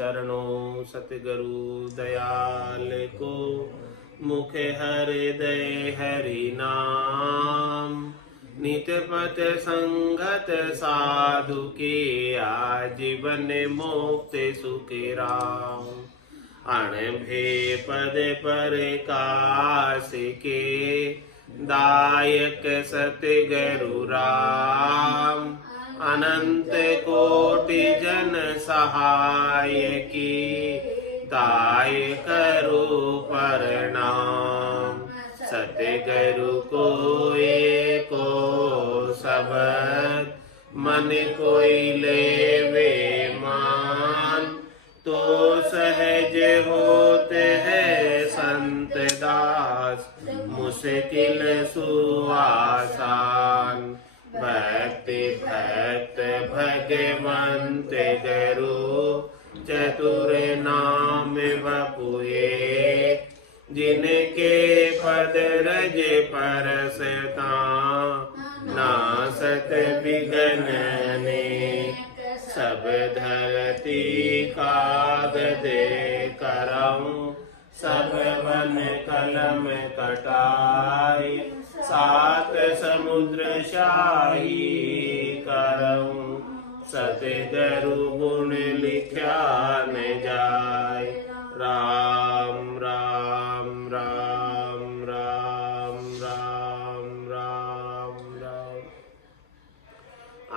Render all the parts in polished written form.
चरणों सतगुरु दयाल को, मुख हृदय हरि नाम। नित पथ संगत साधु के, आजीवन मुक्त सुख राम। अणभे पद पर काश के, दायक सतगुरु राम। अनंत कोटि जन सहाय की, ताय करो प्रणाम। सतगुरु को एको शब्द, मन कोई लेवे मान। तो सहज होते हैं संत दास, मुश्किल सुआसान। भक्ति भक्त भगवंत गुरु, चतुर नाम वपुए। जिनके पद रज परसता, नासत बिगनने। सब धरती कागज करऊं, सब वन कलम कटाई। सात समुद्र शाही करऊं, सतगुरु गुण लिखा न जाय। राम राम राम राम राम राम राम।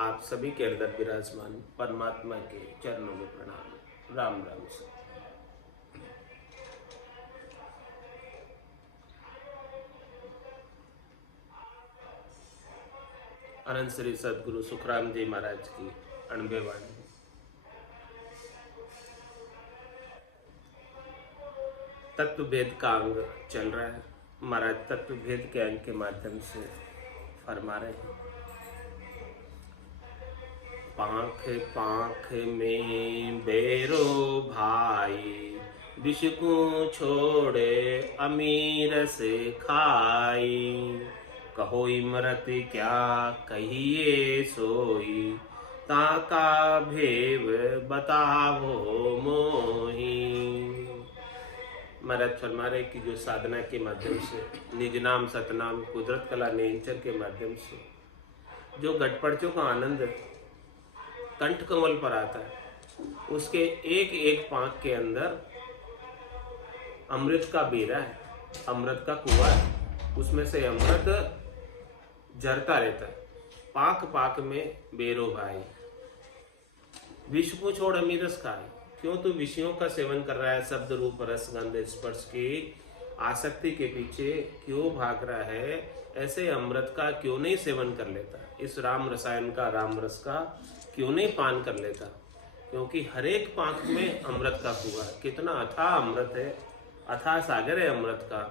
आप सभी के हृदय विराजमान परमात्मा के चरणों में प्रणाम। राम राम से। अनंत श्री सदगुरु सुखराम जी महाराज की अणबे वाणी। तत्व भेद का अंग चल रहा है। महाराज तत्व भेद के अंग के माध्यम से फरमा रहे हैं, पांख पांख में बेरो भाई। विष को छोड़े अमीर से खाई। कहो इमरत क्या कहिए सोई। ताका भेव बतावो मोही। महाराज फरमा रहे कि जो साधना के माध्यम से, निज नाम सतनाम कुदरत कला नेचर के माध्यम से जो घटपड़चों का आनंद कंठ कमल पर आता है, उसके एक एक पांख के अंदर अमृत का बेरा है, अमृत का कुआं है। उसमें से अमृत झरता रहता है। पाक पाक में बेरो भाई। विष को छोड़ अमीरस खाए। क्यों तू विषयों का सेवन कर रहा है? शब्द रूप रस गंध स्पर्श की आसक्ति के पीछे क्यों भाग रहा है? ऐसे अमृत का क्यों नहीं सेवन कर लेता? इस राम रसायन का, राम रस का क्यों नहीं पान कर लेता? क्योंकि हर एक पांख में अमृत का कुआं। कितना अथाह अमृत है, अथाह सागर है अमृत का।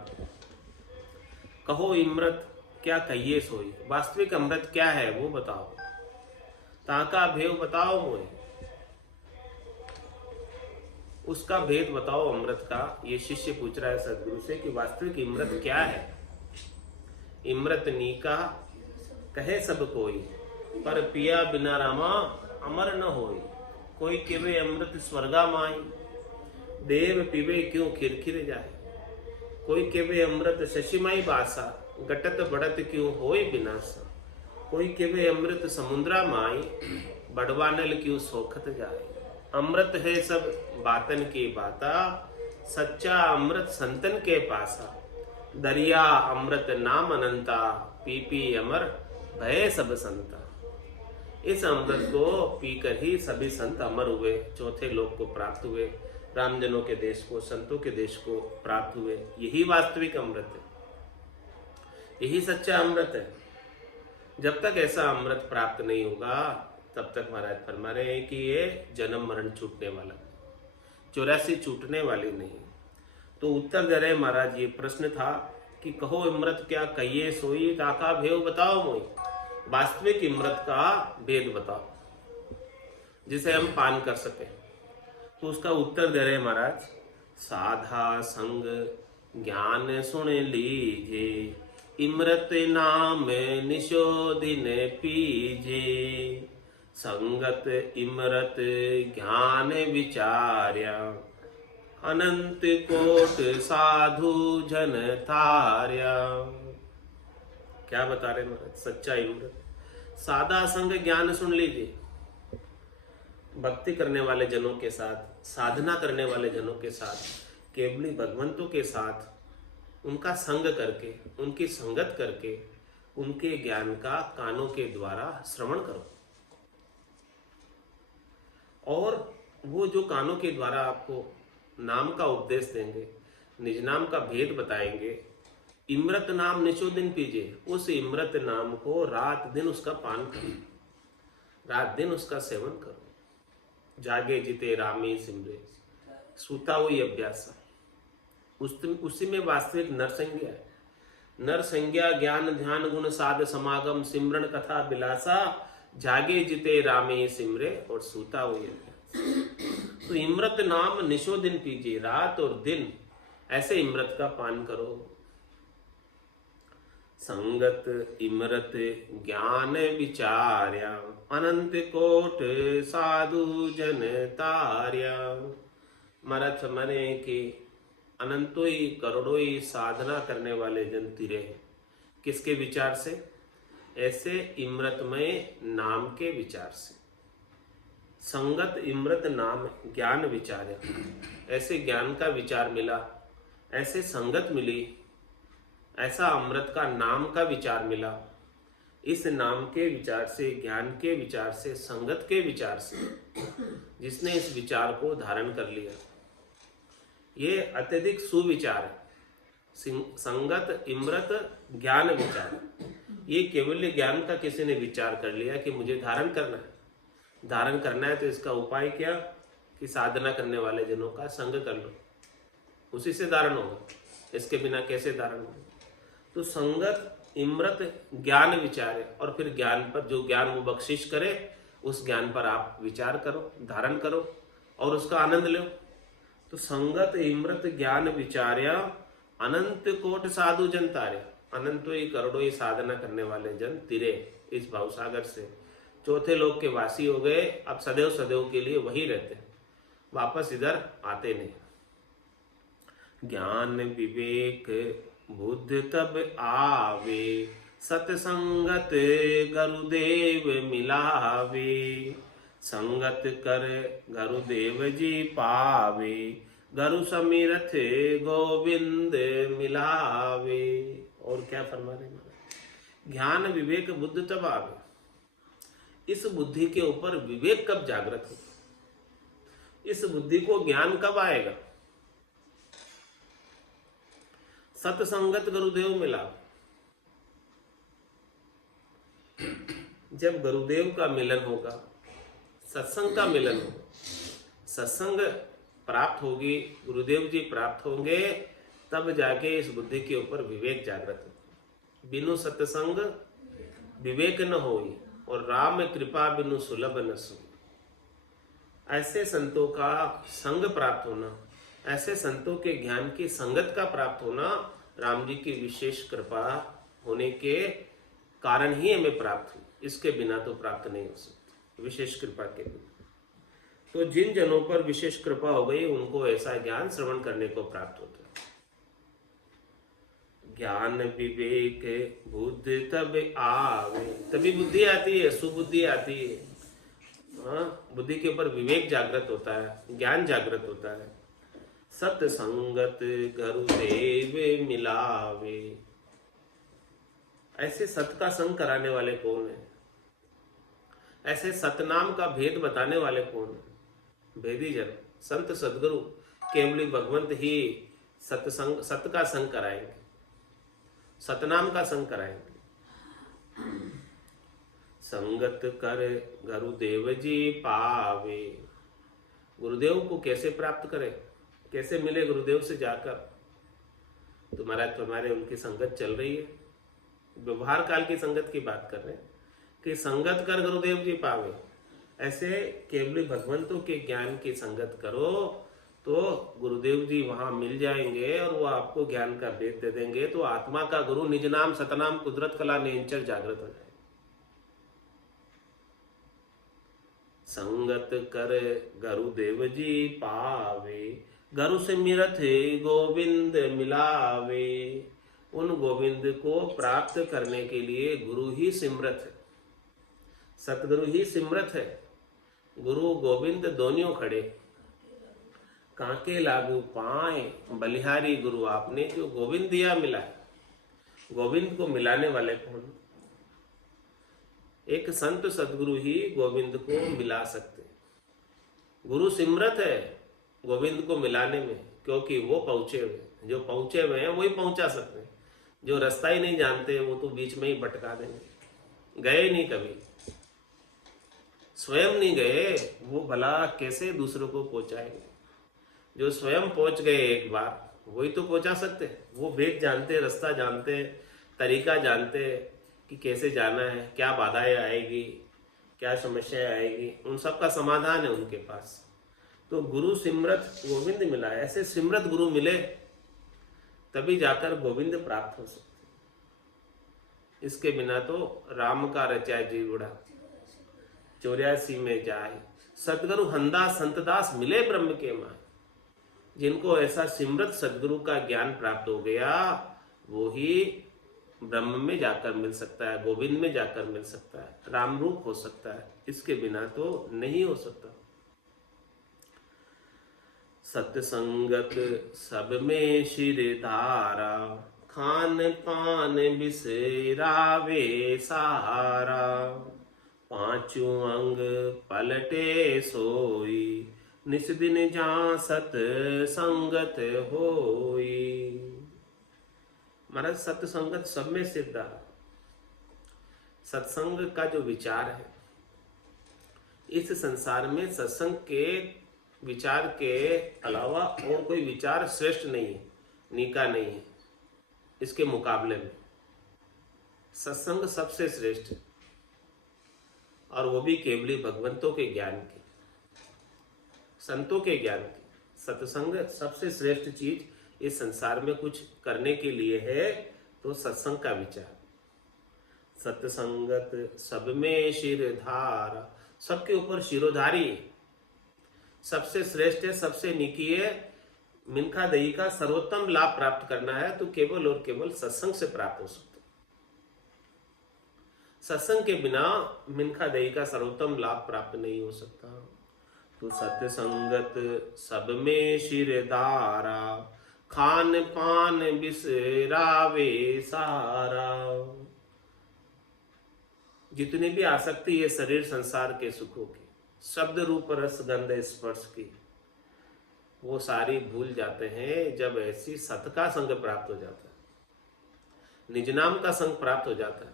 कहो इमृत क्या कहिए सोई। वास्तविक अमृत क्या है वो बताओ। ताका भेद बताओ मोए। उसका भेद बताओ अमृत का। ये शिष्य पूछ रहा है सदगुरु से कि वास्तविक इमृत क्या है। इमृत नीका कहे सब कोई, पर पिया बिना रामा अमर न होई। कोई केवे अमृत स्वर्गा माई, देव पीवे क्यों खिरखिर जाए। कोई केवे अमृत शशिमाई बासा, गटत बढ़त क्यों होए विनाशा। कोई केवे अमृत समुद्रा माई, बड़वानल क्यों सोखत जाए। अमृत है सब बातन की बाता, सच्चा अमृत संतन के पासा। दरिया अमृत नाम अनंता, पी पी अमर भय सब संता। इस अमृत को पीकर ही सभी संत अमर हुए, चौथे लोक को प्राप्त हुए, रामजनों के देश को, संतों के देश को प्राप्त हुए। यही वास्तविक अमृत है, यही सच्चा अमृत है। जब तक ऐसा अमृत प्राप्त नहीं होगा तब तक महाराज फरमा रहे हैं कि ये जन्म मरण छूटने वाला, 84 छूटने वाली नहीं। तो उत्तर दे रहे महाराज, ये प्रश्न था कि कहो अमृत क्या कहिए सोई, ताका भेव बताओ मोई। वास्तविक अमृत का भेद बताओ जिसे हम पान कर सके। तो उसका उत्तर दे रहे महाराज, साधा संग ज्ञान सुन लीजे, इमृत नाम निशोधिन पीजे। संगत इमरत ज्ञान विचार्या, अनंत कोट साधु जन तार्या। क्या बता रहे महाराज? सच्चा इमरत, सादा संग ज्ञान सुन लीजिए। भक्ति करने वाले जनों के साथ, साधना करने वाले जनों के साथ, केवली भगवंतों के साथ उनका संग करके, उनकी संगत करके, उनके ज्ञान का कानों के द्वारा श्रवण करो। और वो जो कानों के द्वारा आपको नाम का उपदेश देंगे, निज नाम का भेद बताएंगे, इमृत नाम निशो दिन पीजिए। उस इमृत नाम को रात दिन उसका पान करो, रात दिन उसका सेवन करो। जागे जिते रामी सिमरे, सूता हुई अभ्यास। उसी में वास्तविक नरसंज्ञा है। नरसंज्ञा ज्ञान ध्यान गुण साध समागम सिमरण कथा बिलासा, जागे जिते रामे सिमरे और सूता हुई अभ्यास। तो इमृत नाम निशो दिन पीजिए, रात और दिन ऐसे इमृत का पान करो। संगत इमृत ज्ञान विचार्या, अनंत कोट साधु जन तार्या। मरथ मने के अनंतों ही करोड़ों ही साधना करने वाले जन तिरे हैं। किसके विचार से? ऐसे इमृतमय नाम के विचार से। संगत इमृत नाम ज्ञान विचार्या, ऐसे ज्ञान का विचार मिला, ऐसे संगत मिली, ऐसा अमृत का नाम का विचार मिला। इस नाम के विचार से, ज्ञान के विचार से, संगत के विचार से जिसने इस विचार को धारण कर लिया, ये अत्यधिक सुविचार है। संगत इमृत ज्ञान विचार, ये केवल ज्ञान का किसी ने विचार कर लिया कि मुझे धारण करना है। धारण करना है तो इसका उपाय क्या? कि साधना करने वाले जनों का संग कर लो, उसी से धारण होगा। इसके बिना कैसे धारण होगा? तो संगत इमृत ज्ञान विचार है, और फिर ज्ञान पर, जो ज्ञान वो बख्शिश करे, उस ज्ञान पर आप विचार करो, धारण करो और उसका आनंद लो। तो संगत इमृत ज्ञान विचार्या, अनंत कोट साधु जन तारे। अनंतों ही करोड़ों ही साधना करने वाले जन तिरे इस भावसागर से, चौथे लोक के वासी हो गए। अब सदैव सदैव के लिए वही रहते हैं, वापस इधर आते नहीं। ज्ञान विवेक बुद्ध तब आवे, सतसंगत गुरुदेव मिलावे। संगत कर गुरुदेव जी पावे, गुरु समीरथ गोविंद मिलावे। और क्या फरमा रहे महाराज? ज्ञान विवेक बुद्ध तब आवे। इस बुद्धि के ऊपर विवेक कब जागृत होगा? इस बुद्धि को ज्ञान कब आएगा? सतसंगत गुरुदेव मिला, जब गुरुदेव का मिलन होगा, सत्संग का मिलन होगा, सत्संग प्राप्त होगी, गुरुदेव जी प्राप्त होंगे, तब जाके इस बुद्धि के ऊपर विवेक जागृत होगा। बिनु सत्संग विवेक न होई, और राम कृपा बिनु सुलभ न सो। ऐसे संतों का संग प्राप्त होना, ऐसे संतों के ज्ञान की संगत का प्राप्त होना, राम जी की विशेष कृपा होने के कारण ही हमें प्राप्त हुई। इसके बिना तो प्राप्त नहीं हो सकती, विशेष कृपा के बिना। तो जिन जनों पर विशेष कृपा हो गई, उनको ऐसा ज्ञान श्रवण करने को प्राप्त होता है। ज्ञान विवेक बुद्धि तब आवे, तभी बुद्धि आती है, सुबुद्धि आती है। बुद्धि के ऊपर विवेक जागृत होता है, ज्ञान जागृत होता है। सत्संगत गुरुदेव मिलावे। ऐसे सत का संग कराने वाले कौन है? ऐसे सतनाम का भेद बताने वाले कौन है? भेदी जन, संत सदगुरु केवली भगवंत ही सत्संग, सत का संग कराएंगे, सतनाम का संग कराएंगे। संगत कर गुरुदेव जी पावे। गुरुदेव को कैसे प्राप्त करें? कैसे मिले गुरुदेव से जाकर? तुम्हारे उनकी संगत चल रही है। व्यवहार काल की संगत की बात कर रहे हैं कि संगत कर गुरुदेव जी पावे। ऐसे केवली भगवंतों के ज्ञान की संगत करो तो गुरुदेव जी वहां मिल जाएंगे और वो आपको ज्ञान का भेद दे देंगे। तो आत्मा का गुरु निज नाम सतनाम कुदरत कला निरंतर जागृत हो जाए। संगत कर गुरुदेव जी पावे, गुरु से मिरथ गोविंद मिलावे। उन गोविंद को प्राप्त करने के लिए गुरु ही सिमरत है, सतगुरु ही सिमरत है। गुरु गोविंद दोनों खड़े, कांके लागू पाए बलिहारी गुरु आपने। जो गोविंद दिया मिला है, गोविंद को मिलाने वाले कौन? एक संत सदगुरु ही गोविंद को मिला सकते। गुरु सिमरत है गोविंद को मिलाने में, क्योंकि वो पहुंचे हुए, जो पहुंचे हुए हैं वही पहुंचा सकते हैं। जो रास्ता ही नहीं जानते वो तो बीच में ही भटका देंगे। गए नहीं कभी, स्वयं नहीं गए, वो भला कैसे दूसरों को पहुंचाएंगे? जो स्वयं पहुंच गए एक बार, वही तो पहुंचा सकते। वो वेद जानते, रास्ता जानते, तरीका जानते कि कैसे जाना है, क्या बाधाएं आएगी, क्या समस्याएं आएगी, उन सब का समाधान है उनके पास। तो गुरु सिमरत गोविंद मिला। ऐसे सिमरत गुरु मिले तभी जाकर गोविंद प्राप्त हो सकते। इसके बिना तो राम का रचा जीवड़ा 84 में जाए। सतगुरु हंदा संतदास मिले ब्रह्म के माय। जिनको ऐसा सिमरत सदगुरु का ज्ञान प्राप्त हो गया, वो ही ब्रह्म में जाकर मिल सकता है, गोविंद में जाकर मिल सकता है, राम रूप हो सकता है। इसके बिना तो नहीं हो सकता। सत्संगत सब में शिर धारा, खान पान बिसरावे सहारा। पांचों अंग पलटे सोई, निस दिन जहाँ सत संगत होई। महाराज सत्संगत सब में सिर धारा। सत्संग का जो विचार है, इस संसार में सत्संग के विचार के अलावा और कोई विचार श्रेष्ठ नहीं है, नीका नहीं है। इसके मुकाबले में सत्संग सबसे श्रेष्ठ है, और वो भी केवली भगवंतों के ज्ञान की, संतों के ज्ञान की। सत्संग सबसे श्रेष्ठ चीज इस संसार में कुछ करने के लिए है तो सत्संग का विचार। सत्संगत सब में शिरधार, सबके ऊपर शिरोधारी है, सबसे श्रेष्ठ है, सबसे निकी है। मिनखा दही का सर्वोत्तम लाभ प्राप्त करना है तो केवल और केवल सत्संग से प्राप्त हो सकता है। सत्संग के बिना मिनखा दही का सर्वोत्तम लाभ प्राप्त नहीं हो सकता। तो सत्संगत सब में शिरधारा, खान पान बिसरावे सारा। जितनी भी आसक्ति है शरीर संसार के सुखों की, शब्द रूप रस गंध स्पर्श की, वो सारी भूल जाते हैं जब ऐसी सत का संग प्राप्त हो जाता है, निज नाम का संग प्राप्त हो जाता है,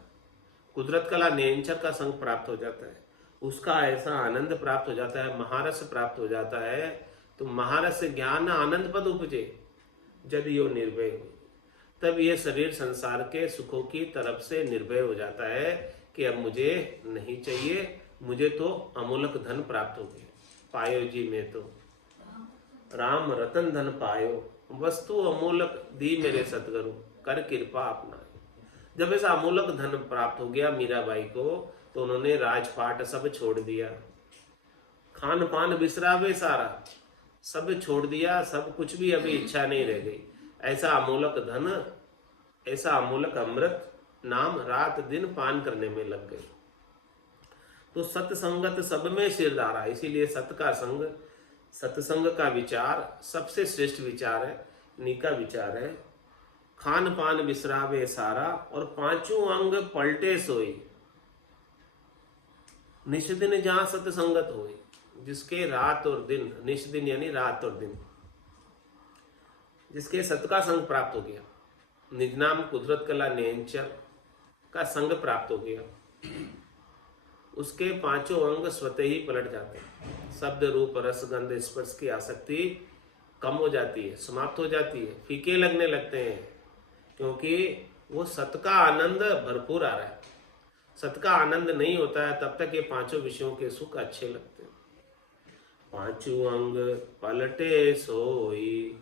कुदरत कला नेंचर का संग प्राप्त हो जाता है, उसका ऐसा आनंद प्राप्त हो जाता है, महारस प्राप्त हो जाता है। तो महारस ज्ञान आनंद पद उपजे जद यो निर्भय हो, तब ये शरीर संसार के सुखों की तरफ से निर्भय हो जाता है कि अब मुझे नहीं चाहिए, मुझे तो अमूलक धन प्राप्त हो गया। पायो जी में तो राम रतन धन पायो, वस्तु अमूलक दी मेरे सतगुरु, कर कृपा अपना। जब ऐसा अमूलक धन प्राप्त हो गया मीराबाई को, तो उन्होंने राजपाट सब छोड़ दिया, खान पान बिसरावे सारा, सब छोड़ दिया, सब कुछ भी अभी इच्छा नहीं रह गई। ऐसा अमूलक धन, ऐसा अमूलक अमृत नाम रात दिन पान करने में लग गए। तो सत्संगत सब में सिरधारा, इसीलिए सत का संग, सत्संग का विचार सबसे श्रेष्ठ विचार है, नीका विचार है। खान पान बिसरावे सारा, और पांचों अंग पलटे सोई, निश दिन जहां सत्संगत होई। जिसके रात और दिन, निश दिन यानी रात और दिन, जिसके सत का संग प्राप्त हो गया, निज नाम कुदरत कला नेंचर का संग प्राप्त हो गया, उसके पांचों अंग स्वतः ही पलट जाते हैं। शब्द रूप रस गंध स्पर्श की आसक्ति कम हो जाती है, समाप्त हो जाती है, फीके लगने लगते हैं, क्योंकि वो सत का आनंद भरपूर आ रहा है। सत का आनंद नहीं होता है तब तक ये पांचों विषयों के सुख अच्छे लगते हैं। पांचों अंग पलटे सोई,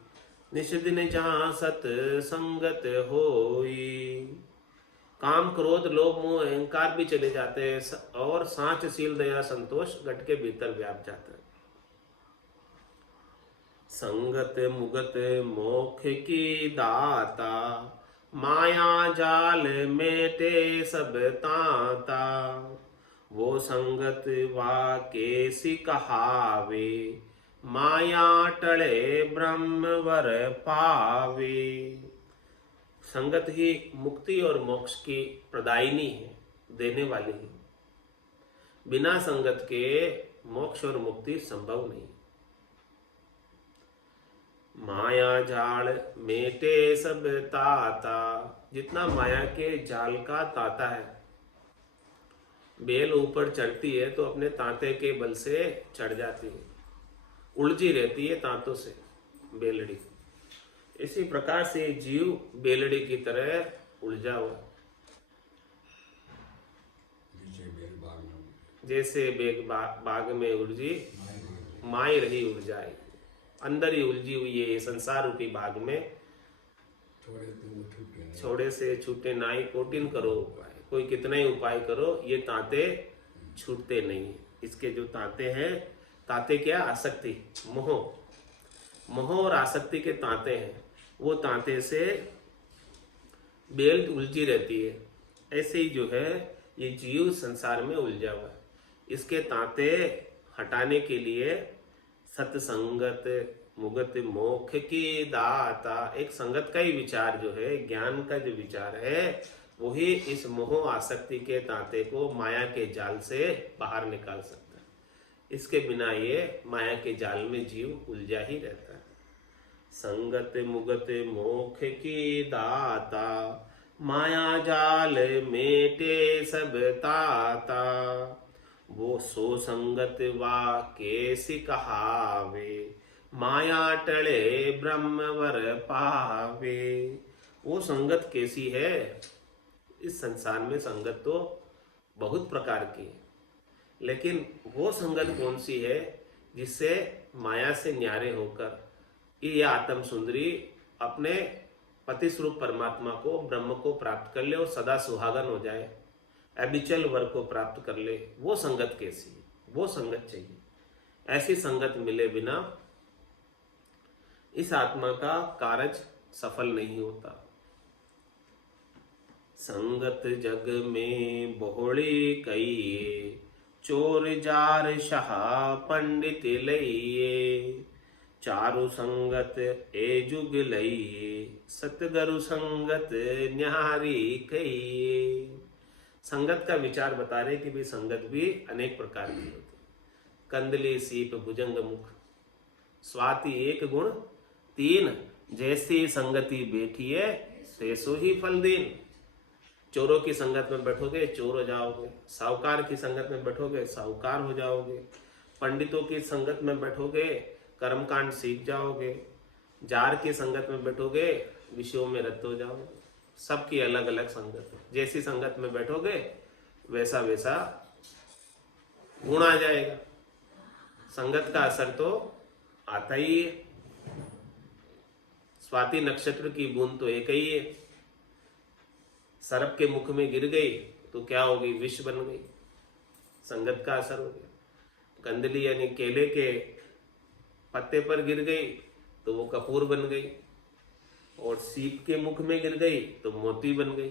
निश दिन जहाँ सत संगत होई। काम क्रोध लोभ मोह अहंकार भी चले जाते हैं और सांच शील दया संतोष घट के भीतर व्याप जाता है। संगत मुगत मोक्ष की दाता, माया जाल मेटे सब ताता। वो संगत वा केसी कहावे, माया टले ब्रह्म वर पावे। संगत ही मुक्ति और मोक्ष की प्रदायिनी है, देने वाली है। बिना संगत के मोक्ष और मुक्ति संभव नहीं। माया जाल मेटे सब ताता, जितना माया के जाल का ताता है। बेल ऊपर चढ़ती है तो अपने तांते के बल से चढ़ जाती है, उलझी रहती है तांतों से बेलड़ी। इसी प्रकार से जीव बेलड़ी की तरह उलझा हुआ, जैसे बेग बाग में उलझी माई रही उलझाई। अंदर ही उलझी हुई है संसार रूपी बाग में। छोड़े से छूटे नाई, कोटिन करो उपाय। कोई कितना ही उपाय करो, ये तांते छूटते नहीं। इसके जो तांते हैं, तांते क्या? आसक्ति, मोह। मोह और आसक्ति के तांते हैं। वो तांते से बेल उलझी रहती है। ऐसे ही जो है ये जीव संसार में उलझा हुआ है। इसके तांते हटाने के लिए सत्संगत मुगत मोक्ष की दाता, एक संगत का ही विचार जो है, ज्ञान का जो विचार है, वही इस मोह आसक्ति के तांते को माया के जाल से बाहर निकाल सकता है। इसके बिना ये माया के जाल में जीव उलझा ही रहता है। संगत मुगत मोक्ष की दाता, माया जाल मेटे सब ताता। वो सो संगत वा केसी कहावे, माया टले ब्रह्म वर पावे। वो संगत कैसी है? इस संसार में संगत तो बहुत प्रकार की है, लेकिन वो संगत कौन सी है जिससे माया से न्यारे होकर ये आत्म सुंदरी अपने पति स्वरूप परमात्मा को, ब्रह्म को प्राप्त कर ले और सदा सुहागन हो जाए, अबिचल वर को प्राप्त कर ले। वो संगत कैसी है? वो संगत चाहिए। ऐसी संगत मिले बिना इस आत्मा का कार्य सफल नहीं होता। संगत जग में बहुड़ी कहिए, चोर जार शाह पंडित लइए। चारु संगत ए जुग लइए, सतगुरु संगत न्यारी कहिए। संगत का विचार बता रहे कि भी संगत भी अनेक प्रकार की होती है। कंदली सीप भुजंग मुख, स्वाति एक गुण तीन। जैसी संगति बैठिए तैसो ही फल दीन। चोरों की संगत में बैठोगे चोर हो जाओगे, साहूकार की संगत में बैठोगे साहूकार हो जाओगे, पंडितों की संगत में बैठोगे कर्मकांड सीख जाओगे, जार की संगत में बैठोगे विषयों में रत हो जाओगे। सबकी अलग अलग संगत है। जैसी संगत में बैठोगे वैसा वैसा गुण आ जाएगा। संगत का असर तो आता ही है। स्वाति नक्षत्र की बूंद तो एक ही है। सर्प के मुख में गिर गई तो क्या होगी? विष बन गई। संगत का असर हो गया। कंदली यानी केले के पत्ते पर गिर गई तो वो कपूर बन गई, और सीप के मुख में गिर गई तो मोती बन गई।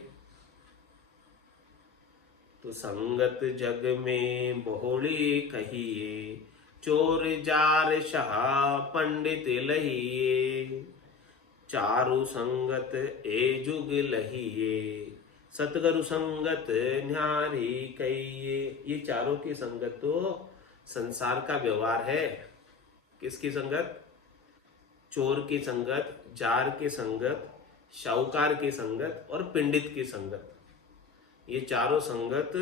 तो संगत जग में बहुड़ी कहिए, चोर जार शाह पंडित लहिए। चारु संगत ए जुग लहिए, सतगुरु संगत न्यारी कहिए। ये चारों की संगत तो संसार का व्यवहार है। किसकी संगत? चोर की संगत, जार की संगत, शाहूकार की संगत और पंडित की संगत। ये चारों संगत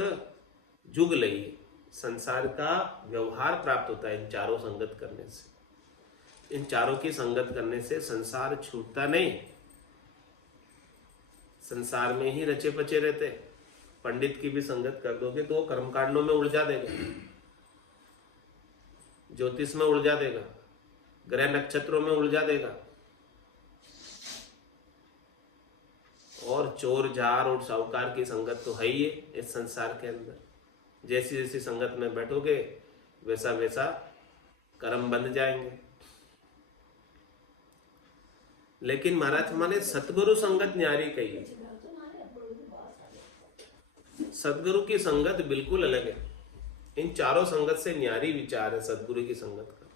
जुग लई, संसार का व्यवहार प्राप्त होता है इन चारों संगत करने से। इन चारों की संगत करने से संसार छूटता नहीं, संसार में ही रचे पचे रहते। पंडित की भी संगत कर दोगे तो वो कर्मकांडों में उलझा देगा, ज्योतिष में उलझा देगा, ग्रह नक्षत्रों में उलझा देगा, और चोर जार और साहूकार की संगत तो है ही है इस संसार के अंदर। जैसी जैसी संगत में बैठोगे वैसा वैसा कर्म बन जाएंगे। लेकिन महाराज हमारे सतगुरु संगत न्यारी कही है। सतगुरु की संगत बिल्कुल अलग है। इन चारों संगत से न्यारी विचार है सतगुरु की संगत का।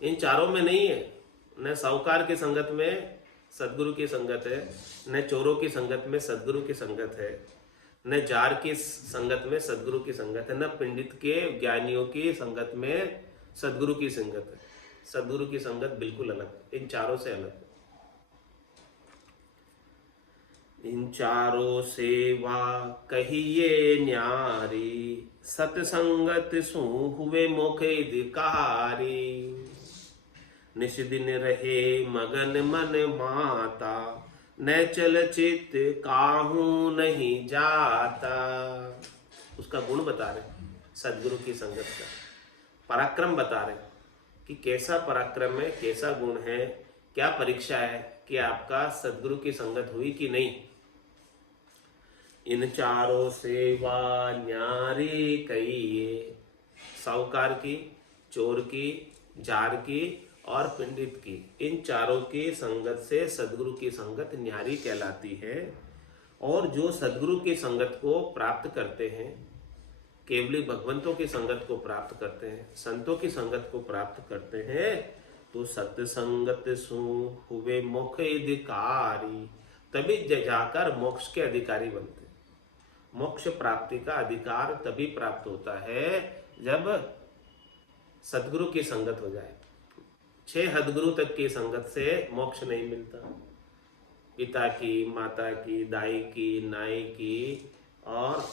इन चारों में नहीं है। न साहूकार की संगत में सतगुरु की संगत है, न चोरों की संगत में सतगुरु की संगत है, न जार की संगत में सतगुरु की संगत है, न पंडित के ज्ञानियों की संगत में सतगुरु की संगत है। सतगुरु की संगत बिल्कुल अलग है, इन चारों से अलग है। इन चारों सेवा कहिए न्यारी, सतसंगत सु हुए मोखे अधिकारी। निश दिन रहे मगन मन माता, न चल चित काहू नहीं जाता। उसका गुण बता रहे सदगुरु की संगत का, पराक्रम बता रहे कि कैसा पराक्रम है, कैसा गुण है, क्या परीक्षा है कि आपका सदगुरु की संगत हुई कि नहीं। इन चारों सेवा न्यारी कहिए, साहूकार की, चोर की, जार की और पंडित की, इन चारों की संगत से सदगुरु की संगत न्यारी कहलाती है। और जो सदगुरु की संगत को प्राप्त करते हैं, केवली भगवंतों की संगत को प्राप्त करते हैं, संतों की संगत को प्राप्त करते हैं, तो सत्संगत सु हुए मोक्ष अधिकारी, तभी जाकर मोक्ष के अधिकारी बनते। मोक्ष प्राप्ति का अधिकार तभी प्राप्त होता है जब सदगुरु की संगत हो जाए। 6 हदगुरु तक की संगत से मोक्ष नहीं मिलता। पिता की, माता की, दाई की, नाई की और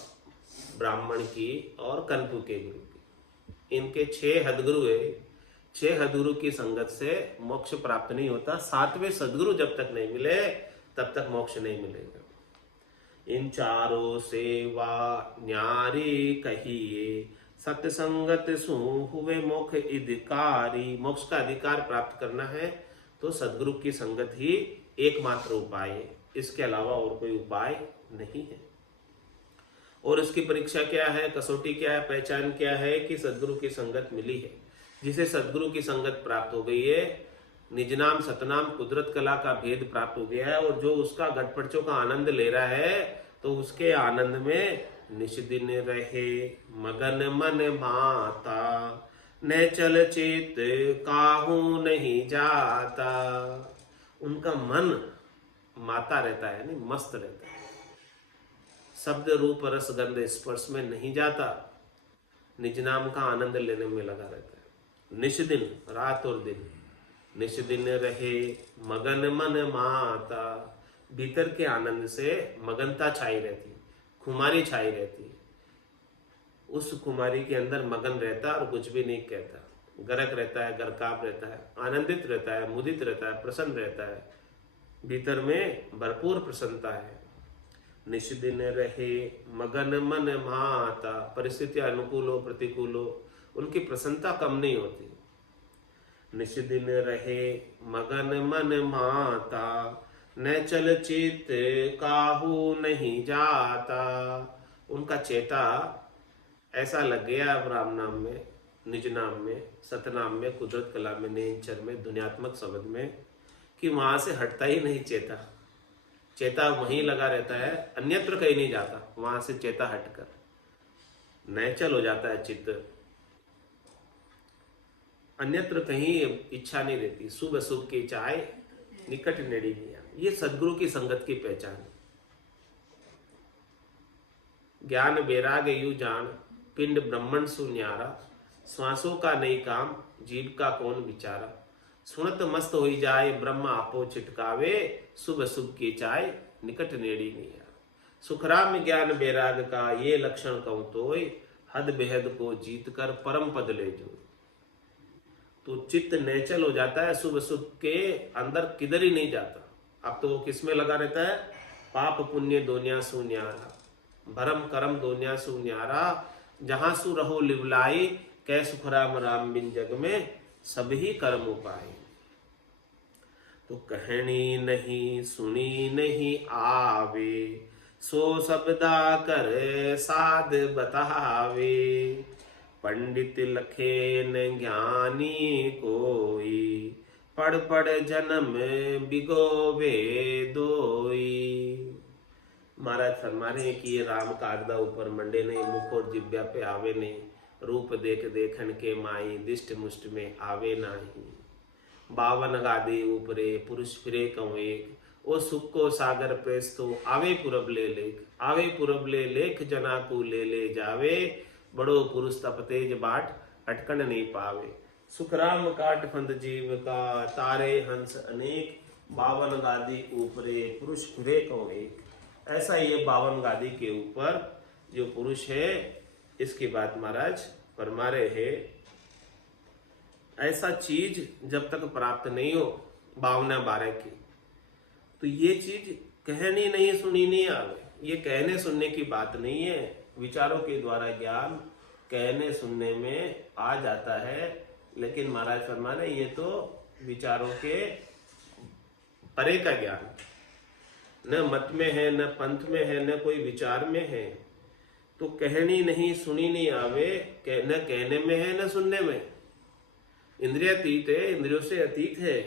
ब्राह्मण की और कनपु के गुरु की, इनके 6 हदगुरु है। 6 हदगुरु की संगत से मोक्ष प्राप्त नहीं होता। 7वें सदगुरु जब तक नहीं मिले तब तक मोक्ष नहीं मिलेगा। इन चारों सेवा न्यारी कहिए, सत्संगत सु हुए मोक्ष अधिकारी। मोक्ष का अधिकार प्राप्त करना है तो सदगुरु की संगत ही एकमात्र उपाय है, इसके अलावा और कोई उपाय नहीं है। और इसकी परीक्षा क्या है, कसौटी क्या है, पहचान क्या है कि सदगुरु की संगत मिली है। जिसे सदगुरु की संगत प्राप्त हो गई है, निज नाम सतनाम कुदरत कला का भेद प्राप्त हो गया है, और जो उसका घटपटचों का आनंद ले रहा है तो उसके आनंद में निश दिन रहे मगन मन माता, न चल चेत काहू नहीं जाता। उनका मन माता रहता है, नहीं मस्त रहता है, शब्द रूप रस गंध स्पर्श में नहीं जाता, निज नाम का आनंद लेने में लगा रहता है। निश दिन, रात और दिन, निश दिन रहे मगन मन माता, भीतर के आनंद से मगनता छाई रहती, खुमारी छाई रहती। उस खुमारी के अंदर मगन रहता और कुछ भी नहीं कहता, गरक रहता है, गरकाप रहता है, आनंदित रहता है, मुदित रहता है, प्रसन्न रहता है, भीतर में भरपूर प्रसन्नता है। निश दिन रहे मगन मन माता, परिस्थिति अनुकूल हो प्रतिकूल हो, उनकी प्रसन्नता कम नहीं होती। निश दिन रहे मगन मन माता, न चल चित काहू नहीं जाता। उनका चेता ऐसा लग गया अब राम नाम में, निज नाम में, सतनाम में, कुदरत कला में, नेचर में, दुनियात्मक शब्द में, कि वहां से हटता ही नहीं चेता। चेता वहीं लगा रहता है, अन्यत्र कहीं नहीं जाता। वहां से चेता हटकर नैचल हो जाता है चित्त, अन्यत्र कहीं इच्छा नहीं रहती। शुभ अशुभ की चाय निकट नेड़ी नहीं। ये सदगुरु की संगत की पहचान है। ज्ञान वैराग्य यू जान, पिंड ब्रह्मण सु न्यारा, श्वासों का नहीं काम, जीव का कौन विचारा। सुनत मस्त हो जाए ब्रह्म आपो छिटकावे, शुभ शुभ की चाय निकट नेड़ी नहीं। सुखराम ज्ञान वैराग का ये लक्षण कहूं तोय, हद बेहद को जीत कर परम पद ले जो। तो चित्त नेचल हो जाता है, शुभ शुभ के अंदर किधर ही नहीं जाता। अब तो वो किस में लगा रहता है, पाप पुण्य दोनिया सु न्यारा, भरम करम दोनिया सु न्यारा। जहां सु रहो लिवलाई, कै सुखराम राम बिन जग में, सभी कर्म उपाय। तो कहनी नहीं सुनी नहीं आवे, सो शब्दा कर साध बतावे। पंडित लखे न ज्ञानी कोई, पढ़ पढ़ जन्म बिगोवे दोई। महाराज फरमा रहे हैं कि ये राम कागदा ऊपर मंडे नहीं, मुख और जिब्या पे आवे नहीं, रूप देख देखन के माई, दिष्ट मुष्ट में आवे नाही। 52 गादी ऊपरे पुरुष फिरे कौ एक, ओ सुख को सागर प्रेस तो आवे पुरब ले लेख। आवे पुरब ले लेख जना को ले जावे, बड़ो पुरुष तप तेज बाट अटकन नहीं पावे। सुखराम काट फंद जीव का, तारे हंस अनेक, 52 गादी ऊपरे पुरुष फिरे कौ एक। ऐसा ये 52 गादी के ऊपर जो पुरुष है, इसकी बात महाराज फरमा रहे हैं। ऐसा चीज जब तक प्राप्त नहीं हो 52 की, तो ये चीज कहनी नहीं सुनी नहीं आवे। ये कहने सुनने की बात नहीं है, विचारों के द्वारा ज्ञान कहने सुनने में आ जाता है। लेकिन महाराज फरमा रहे ये तो विचारों के परे का ज्ञान, न मत में है, न पंथ में है, न कोई विचार में है। तो कहनी नहीं सुनी नहीं आवे, न कहने में है न सुनने में। इंद्रिय अतीत है, इंद्रियों से अतीत है।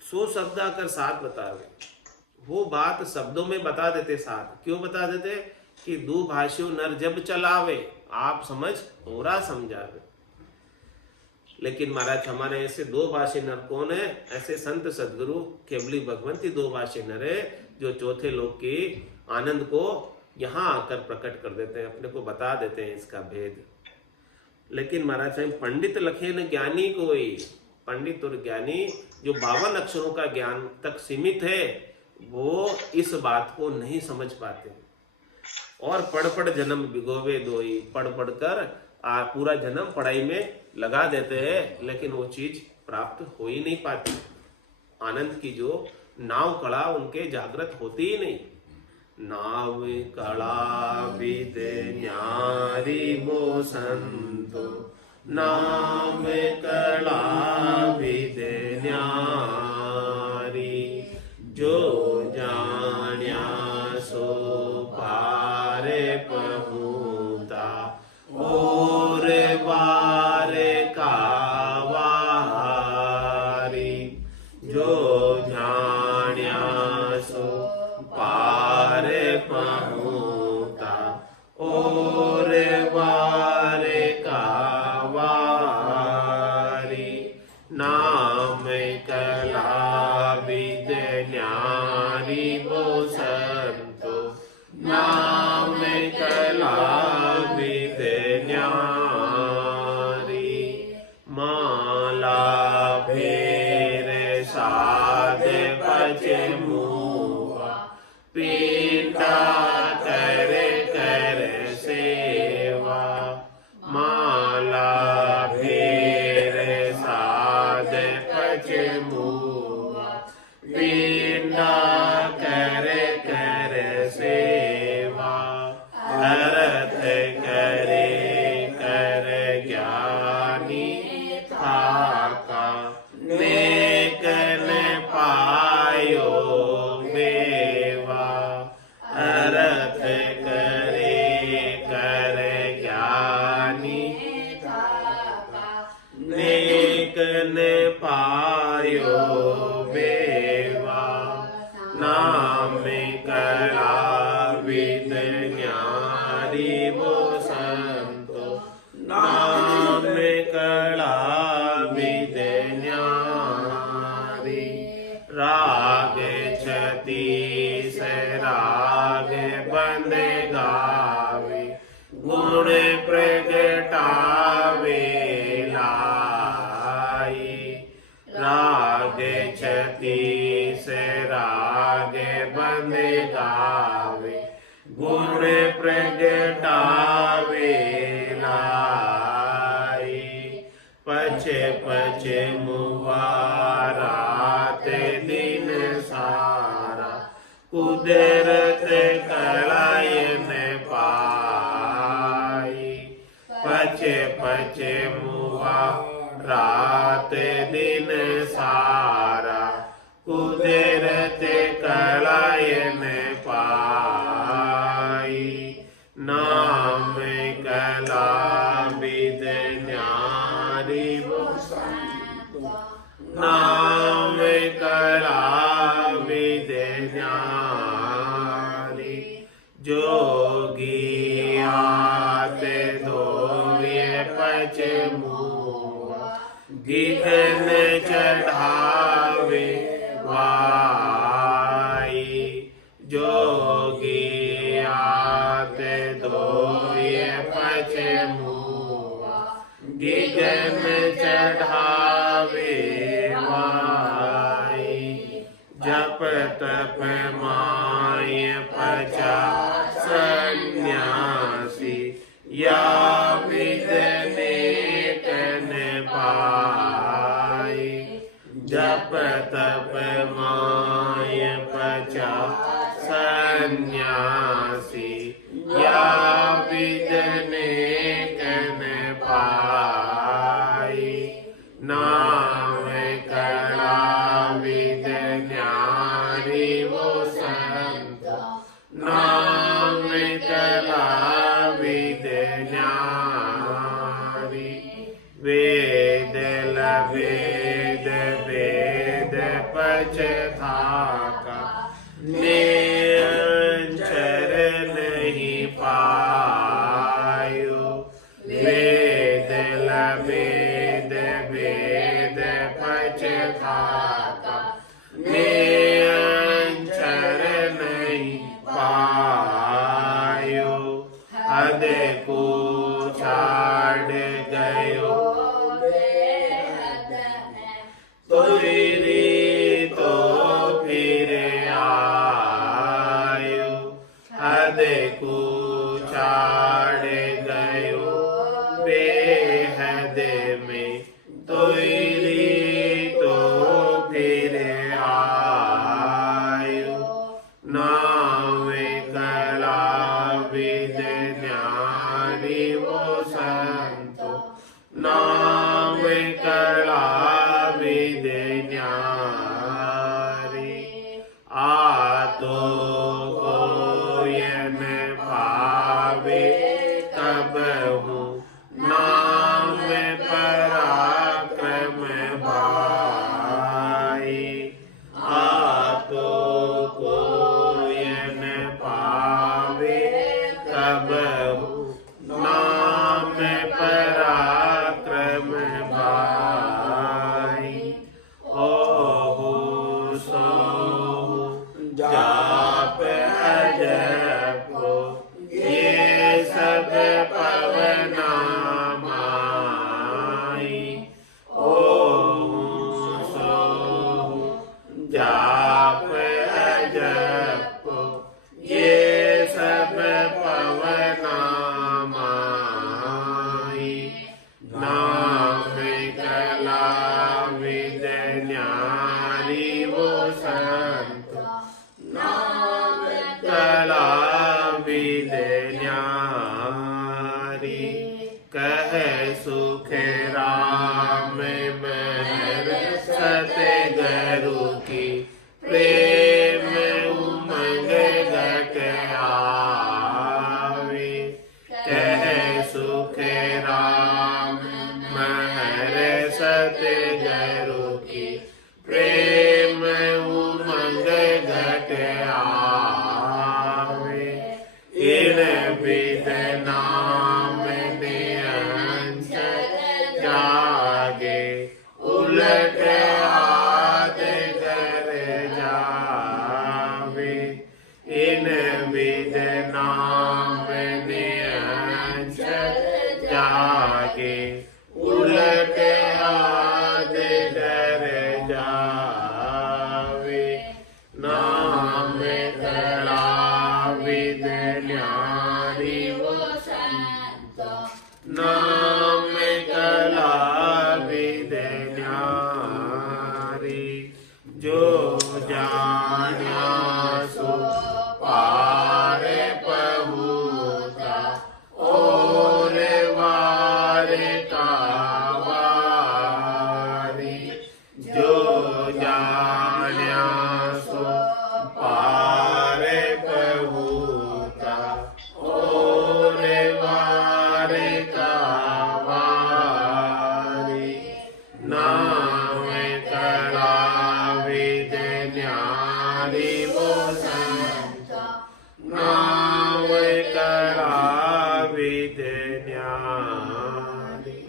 100 शब्द आकर साथ बतावे, वो बात शब्दों में बता देते साथ। क्यों बता देते? कि दुभाषियो नर जब चलावे, आप समझ और समझावे। लेकिन महाराज हमारे ऐसे 2 भाषी नर कौन है? ऐसे संत सदगुरु केवली भगवंती 2 भाषी नर है, जो चौथे लोक की आनंद को यहाँ आकर प्रकट कर देते हैं, अपने को बता देते हैं इसका भेद। लेकिन महाराज साहब पंडित लखे न ज्ञानी कोई, पंडित और ज्ञानी जो 52 अक्षरों का ज्ञान तक सीमित है, वो इस बात को नहीं समझ पाते। और पढ़ पढ़ जन्म बिगोवे दोई, पढ़ पढ़ कर पूरा जन्म पढ़ाई में लगा देते हैं, लेकिन वो चीज प्राप्त हो ही नहीं पाती। आनंद की जो नाव कला उनके जागृत होती ही नहीं। नाव कला विद न्यारी वो संतो, नाव कला विद न्यारी, जो जान्या सो पारे पहुँचा, और बार का वारी। जो जान्या सो पार पहुँचा, और बार का वारी। नाम कला विद न्यारी वो संतो, नाम कला विद न्यारी। माला फेर साध बच मुआ, पीता कर कर सेवा। माला फेर साध बच मुआ, पीता कर कर सेवा। अर्थ करे कर ज्ञानी थाका, नेकन पायो बेवा। अर्थ करे कर ज्ञानी थाका, नेकन पायो बेवा। नाम कला विद न्यारी वो संतो, नाम कला विद न्यारी। राग छतीस राग बंद गावे, गुण प्रगटावे लाई। राग छतीस राग बंद गावे, गुण प्रगटावे लाई। पछे पछे मुबारात दिन सारा, कुदरत कलायन पाई। पछे पछे मुबारात दिन सारा, चढ़ावे वाई। जोगी आत धोए पछे मुआ, गिगन चढ़ावे वाई। जप तप माय पचा सन्यासी, या विद नेकन पाई। जप तप माय पचा सन्यासी, या विद नेकन पाई। नाम कला विद न्यारी वो संत, नाम कला विद न्यारी। वेद लवेद वेद पछताका, निरंतर नहीं पायो। वेद लवेद वेद पछताका, निरंतर नहीं पायो। हद को छाड़ गयो तुरी तो फिर आयो। हद को छाड़ गयो बेहद में, तुरी तो फिर आयो। नाम कला विद न्यारी वो संतो, नाम कला विद न्यारी। आतो कोयन भावे तब हूँ, नाम पराक्रम भाई। आतो कोयन पावे तब हूँ, नाम पराक्रम भाई। ओहु सोहु जाप अजपो, ये सब पवना माई। ओहु सोहु जाप अजपो, ये सब पवना माई। नाम कला विद न्यारी वो संत, नाम कला विद न्यारी। कह सुख राम महर सतगुरु की, प्रेम उमंग घट आवे। कह सुख राम महर सतगुरु की, प्रेम उमंग घट आवे। इन विद नाम नियंच जागे, उलट हाथ कर जावे। इन विद नाम नियंच जागे, उलट हाथ कर जावे। नाम कला विद न्यारी वो संत, नाम कला विद न्यारी। जो जान्या सो पार पहुँचा, और वार का वारी। जो जान्या सो पार पहुँचा, और वार का वारी। नाम कला विद न्यारी वो संत, नाम कला विद न्यारी।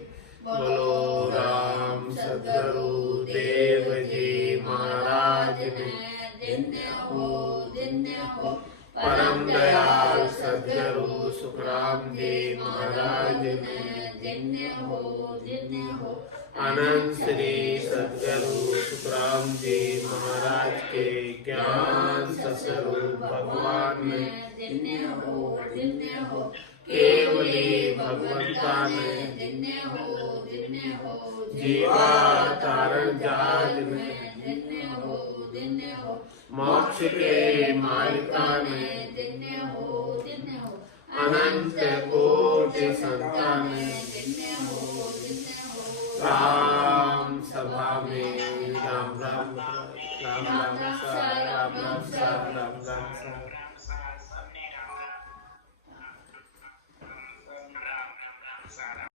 बोलो राम सतगुरु देव धन्य हो धन्य हो। परम दयाल सद्गुरु सुखराम जी महाराज धन्य हो धन्य हो। अनंत श्री सद्गुरु सुखराम जी महाराज के ज्ञान स्वरूप भगवान ने धन्य हो धन्य हो। केवली भगवंता ने धन्य हो धन्य हो। जीवा तारण जहाज ने धन्य हो धन्य हो। मोक्ष के मालिका ने धन्य हो धन्य हो। अनंत कोटि संतान ने धन्य हो धन्य हो। राम सभा में राम राम राम राम सा राम राम सा राम राम सा।